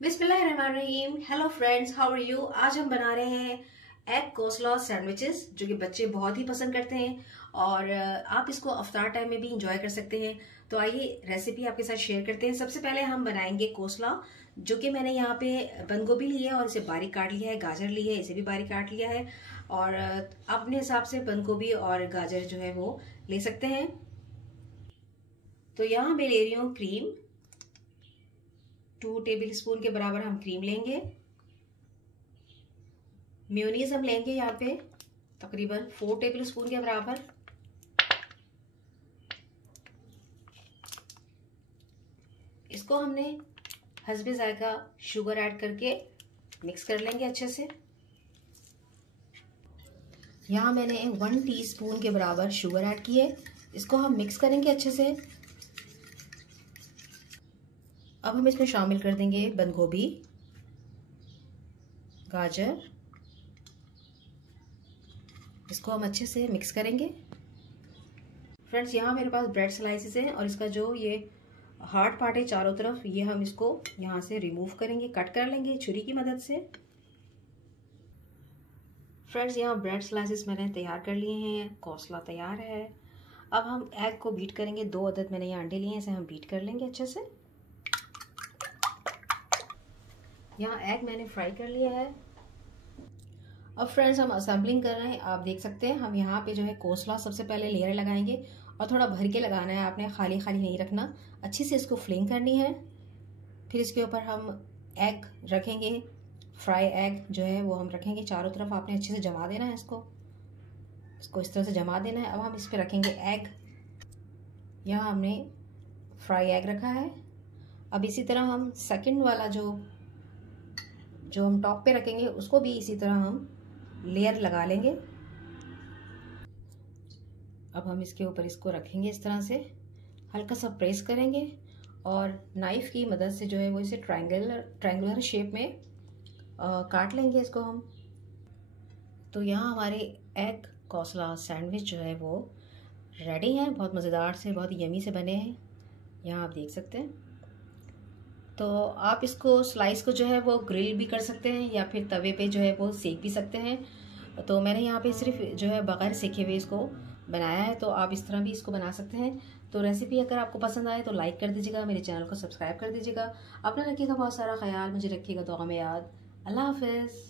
बिस्मिल्लाहिर्रहमानिर्रहीम। Hello friends, how are you. आज हम बना रहे हैं एग कोसलॉ सैंडविचेस, जो कि बच्चे बहुत ही पसंद करते हैं और आप इसको अफ्तार टाइम में भी इंजॉय कर सकते हैं। तो आइए रेसिपी आपके साथ शेयर करते हैं। सबसे पहले हम बनाएंगे कोसलॉ, जो कि मैंने यहाँ पे बंद गोभी ली है और इसे बारीक काट लिया है, गाजर ली है, इसे भी बारीक काट लिया है और अपने हिसाब से बंद गोभी और गाजर जो है वो ले सकते हैं। तो यहाँ मैं ले रही हूँ क्रीम, 2 टेबल स्पून के बराबर हम क्रीम लेंगे। मेयोनीज हम लेंगे यहाँ पे तकरीबन 4 टेबल स्पून के बराबर। इसको हमने हस्बे जायका शुगर ऐड करके मिक्स कर लेंगे अच्छे से। यहाँ मैंने 1 टीस्पून के बराबर शुगर ऐड की है, इसको हम मिक्स करेंगे अच्छे से। अब हम इसमें शामिल कर देंगे बंद गोभी, गाजर, इसको हम अच्छे से मिक्स करेंगे। फ्रेंड्स, यहाँ मेरे पास ब्रेड स्लाइसेस हैं और इसका जो ये हार्ड पार्ट है चारों तरफ, ये हम इसको यहाँ से रिमूव करेंगे, कट कर लेंगे छुरी की मदद से। फ्रेंड्स, यहाँ ब्रेड स्लाइसेस मैंने तैयार कर लिए हैं, कोसला तैयार है। अब हम एग को बीट करेंगे। 2 अदद मैंने यहाँ अंडे लिए हैं, इसे हम बीट कर लेंगे अच्छे से। यहाँ एग मैंने फ्राई कर लिया है। अब फ्रेंड्स, हम असेंबलिंग कर रहे हैं। आप देख सकते हैं हम यहाँ पे जो है कोसला सबसे पहले लेयर लगाएंगे और थोड़ा भर के लगाना है, आपने खाली खाली नहीं रखना, अच्छी से इसको फ्लिंग करनी है। फिर इसके ऊपर हम एग रखेंगे, फ्राई एग जो है वो हम रखेंगे चारों तरफ। आपने अच्छे से जमा देना है, इसको इस तरह से जमा देना है। अब हम इस पर रखेंगे एग। यहाँ हमने फ्राई एग रखा है। अब इसी तरह हम सेकंड वाला जो हम टॉप पे रखेंगे, उसको भी इसी तरह हम लेयर लगा लेंगे। अब हम इसके ऊपर इसको रखेंगे, इस तरह से हल्का सा प्रेस करेंगे और नाइफ की मदद से जो है वो इसे ट्रायंगुलर शेप में काट लेंगे इसको हम। तो यहाँ हमारे एग कोसला सैंडविच जो है वो रेडी है। बहुत मज़ेदार से, बहुत यमी से बने हैं, यहाँ आप देख सकते हैं। तो आप इसको स्लाइस को जो है वो ग्रिल भी कर सकते हैं या फिर तवे पे जो है वो सेक भी सकते हैं। तो मैंने यहाँ पे सिर्फ जो है बगैर सेके हुए इसको बनाया है, तो आप इस तरह भी इसको बना सकते हैं। तो रेसिपी अगर आपको पसंद आए तो लाइक कर दीजिएगा, मेरे चैनल को सब्सक्राइब कर दीजिएगा। अपना रखिएगा बहुत सारा ख्याल, मुझे रखिएगा दुआ में याद। अल्लाह हाफिज़।